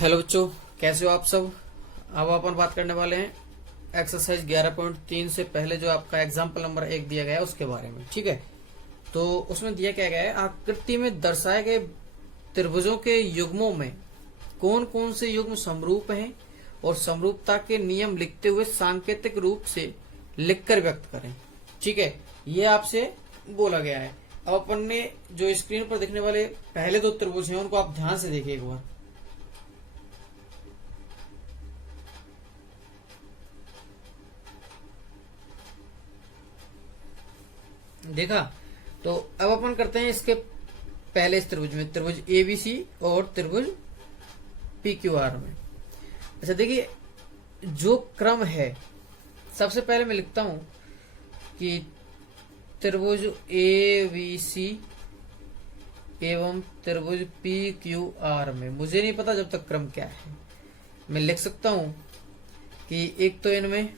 Hello बच्चों, कैसे हो आप सब। अब अपन बात करने वाले हैं एक्सरसाइज 11.3 से पहले जो आपका एग्जाम्पल नंबर 1 दिया गया है उसके बारे में। ठीक है, तो उसमें दिया क्या गया है, आकृति में दर्शाए गए त्रिभुजों के युग्मों में कौन कौन से युग्म समरूप हैं और समरूपता के नियम लिखते हुए सांकेतिक रूप से लिखकर व्यक्त करें। ठीक है, ये आपसे बोला गया है। अब अपन ने जो स्क्रीन पर दिखने वाले पहले दो त्रिभुज हैं उनको आप ध्यान से देखिए एक बार। देखा, तो अब अपन करते हैं इसके पहले इस त्रिभुज में, त्रिभुज एबीसी और त्रिभुज पीक्यूआर में। अच्छा देखिए, जो क्रम है सबसे पहले मैं लिखता हूं कि त्रिभुज एबीसी एवं त्रिभुज पीक्यूआर में, मुझे नहीं पता जब तक क्रम क्या है, मैं लिख सकता हूं कि एक तो इनमें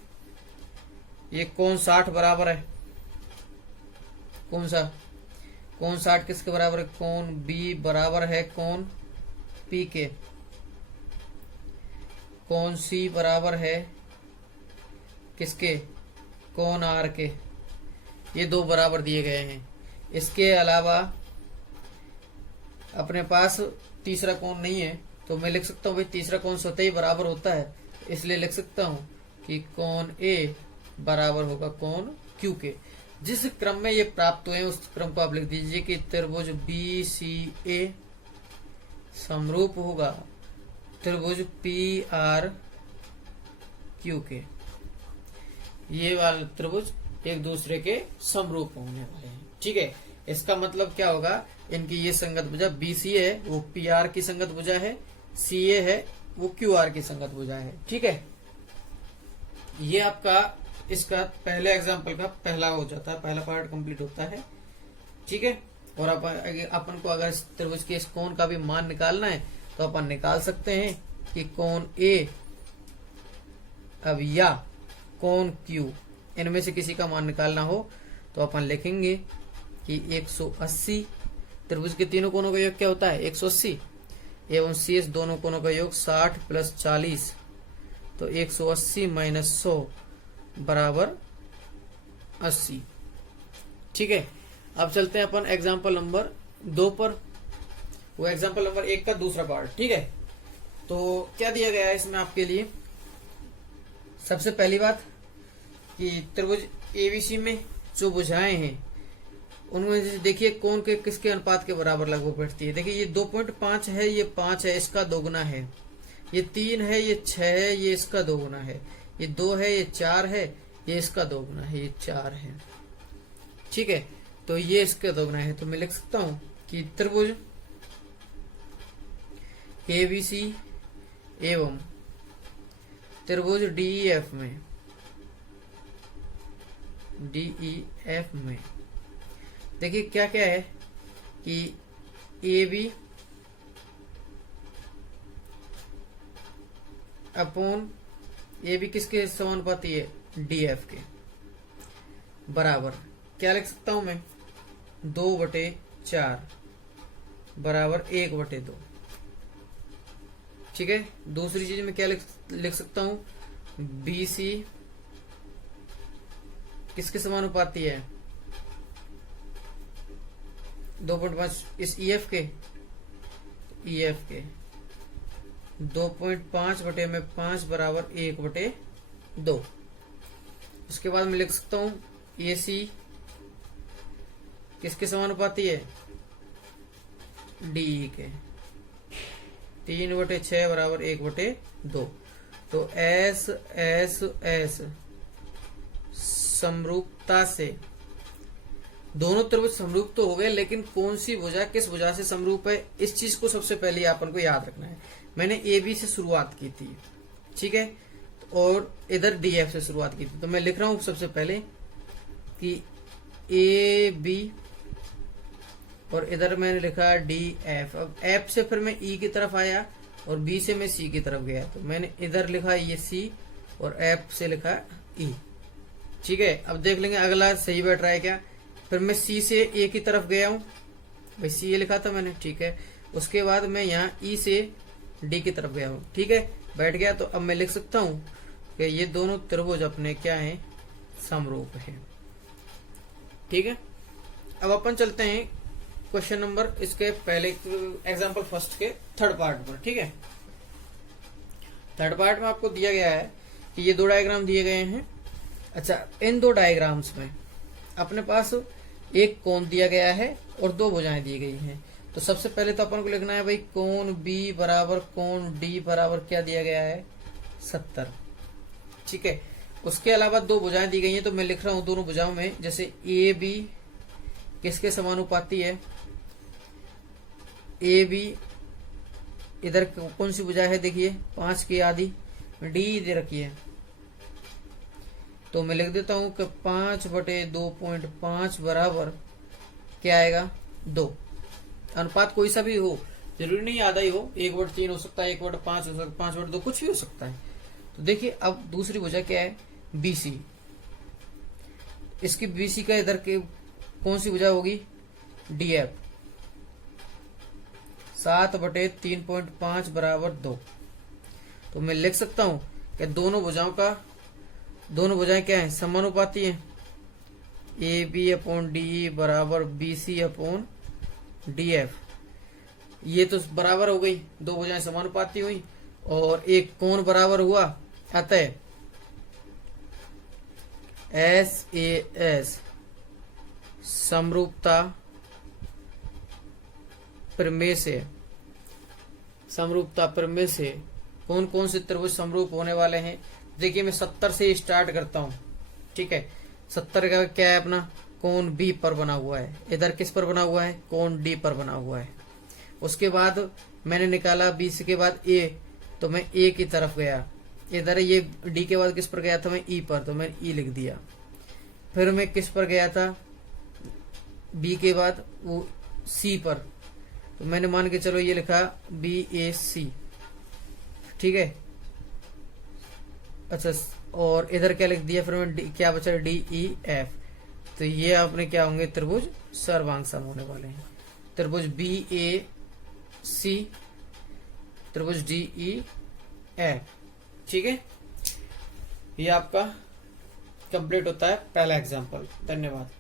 ये कोण 60 बराबर है। कौन सा कोण 60 किसके बराबर है? कोण बी बराबर है कोण पी के। कोण सी बराबर है किसके? कोण आर के। ये दो बराबर दिए गए हैं। इसके अलावा अपने पास तीसरा कोण नहीं है, तो मैं लिख सकता हूं भाई तीसरा कोण स्वतः ही बराबर होता है, इसलिए लिख सकता हूं कि कोण ए बराबर होगा कोण क्यू के। जिस क्रम में ये प्राप्त हुए हैं उस क्रम को आप लिख दीजिए कि त्रिभुज बी सी ए समरूप होगा त्रिभुज पी आर क्यू के। ये वाले त्रिभुज एक दूसरे के समरूप होने वाले हैं। ठीक है, इसका मतलब क्या होगा, इनकी ये संगत भुजा बी सी है वो पी आर की संगत भुजा है, सी ए है वो क्यू आर की संगत भुजा है। ठीक है, ये आपका इसका पहले एग्जाम्पल का पहला हो जाता है, पहला पार्ट कंप्लीट होता है। ठीक है, और अपन को अगर इस त्रिभुज के इस कोण का भी मान निकालना है तो अपन निकाल सकते हैं कि कोण ए अब या कोण क्यू, इनमें से किसी का मान निकालना हो तो अपन लिखेंगे कि 180, त्रिभुज के तीनों कोणों का योग क्या होता है? 180 एवं शेष दोनों कोणों का योग 60 + 40, तो 180 - 100 बराबर 80। ठीक है, अब चलते हैं अपन एग्जाम्पल नंबर 2 पर, वो एग्जाम्पल नंबर 1 का दूसरा पार्ट। ठीक है, तो क्या दिया गया है इसमें आपके लिए? सबसे पहली बात कि त्रिभुज एबीसी में जो भुजाएं हैं उनमें से देखिए कोण के किसके अनुपात के बराबर लगभग बैठती है। देखिए ये 2.5 है, ये 5 है, इसका दोगुना है। ये 3 है, ये 6 है, ये इसका दोगुना है। ये 2 है, ये 4 है, ये इसका दोगुना है, ये 4 है। ठीक है, तो ये इसका दोगुना है, तो मैं लिख सकता हूं कि त्रिभुज एबीसी एवं त्रिभुज डीईएफ में देखिए क्या क्या है कि AB अपॉन AB किसके समानुपाती है? DF के बराबर क्या लिख सकता हूं मैं? 2/4 बराबर 1/2। ठीक है, दूसरी चीज में क्या लिख सकता हूं? BC किसके समानुपाती है? 2.5 इस EF के 2.5/5 बराबर 1/2। उसके बाद मैं लिख सकता हूं AC किसके समानुपाती है? DE के 3/6 बराबर 1/2। तो S समरूपता से दोनों त्रिभुज समरूप तो हो गए, लेकिन कौन सी भुजा किस भुजा से समरूप है इस चीज को सबसे पहले अपन को याद रखना है। मैंने AB से शुरुआत की थी, ठीक है, और इधर DF से शुरुआत की थी, तो मैं लिख रहा हूं सबसे पहले कि AB और इधर मैंने लिखा DF। अब F से फिर मैं E की तरफ आया और B से मैं C की तरफ गया, तो मैंने इधर लिखा ये C और F से लिखा E। ठीक है, अब देख लेंगे अगला सही बैठ रहा है क्या। फिर मैं C से A की तरफ गया हूं, भाई C लिखा था मैंने, ठीक है। उसके बाद मैं यहाँ E से डी की तरफ गया हूँ। ठीक है, बैठ गया। तो अब मैं लिख सकता हूँ कि ये दोनों त्रिभुज अपने क्या है, समरूप है। ठीक है, अब अपन चलते हैं क्वेश्चन नंबर इसके पहले एग्जाम्पल फर्स्ट के थर्ड पार्ट पर। ठीक है, थर्ड पार्ट में आपको दिया गया है कि ये दो डायग्राम दिए गए हैं। अच्छा, इन दो डायग्राम्स में अपने पास एक कोण दिया गया है और दो भुजाएं दी गई हैं। तो सबसे पहले तो अपन को लिखना है भाई कोण बी बराबर कोण डी बराबर क्या दिया गया है, 70। ठीक है, उसके अलावा दो भुजाएं दी गई हैं, तो मैं लिख रहा हूं दोनों भुजाओं में, जैसे ए बी किसके समानुपाती है, ए बी इधर कौन सी भुजा है, देखिए 5 की आधी, डी दे रखी है। तो मैं लिख देता हूं कि 5/2.5 बराबर क्या आएगा, 2। अनुपात कोई सा भी हो, जरूरी नहीं आधा ही हो, 1/3 हो सकता है, 1/5 हो सकता है, 5/2 कुछ भी हो सकता है। तो देखिए अब दूसरी भुजा क्या है, बीसी। इसकी बीसी का इधर के कौन सी भुजा होगी, डीएफ। 7/3.5 बराबर 2। तो मैं लिख सकता हूं कि दोनों भुजाएं क्या है, समानुपाती है। ए बी अपॉन डी बराबर B C upon D F. ये तो बराबर हो गई, दो भुजाएं समानुपाती हुई और एक कोण बराबर हुआ। अतः एस ए एस समरूपता प्रमेय से कौन कौन से त्रिभुज समरूप होने वाले हैं। देखिए मैं 70 से स्टार्ट करता हूं। ठीक है, 70 का क्या है अपना, कोण बी पर बना हुआ है। इधर किस पर बना हुआ है, कोण डी पर बना हुआ है। उसके बाद मैंने निकाला बी से के बाद ए, तो मैं ए की तरफ गया। इधर ये डी के बाद किस पर गया था, मैं ई पर, तो मैंने ई लिख दिया। फिर मैं किस पर गया था, बी के बाद वो सी पर, तो मैंने मान के चलो ये लिखा बी ए सी। ठीक है, अच्छा, और इधर क्या लिख दिया, फिर मैं क्या बचा, डी ई एफ। तो ये अपने क्या होंगे, त्रिभुज सर्वांग सम होने वाले हैं। त्रिभुज बी ए सी, त्रिभुज डी ई एफ। ठीक है, ये आपका कंप्लीट होता है पहला एग्जाम्पल। धन्यवाद।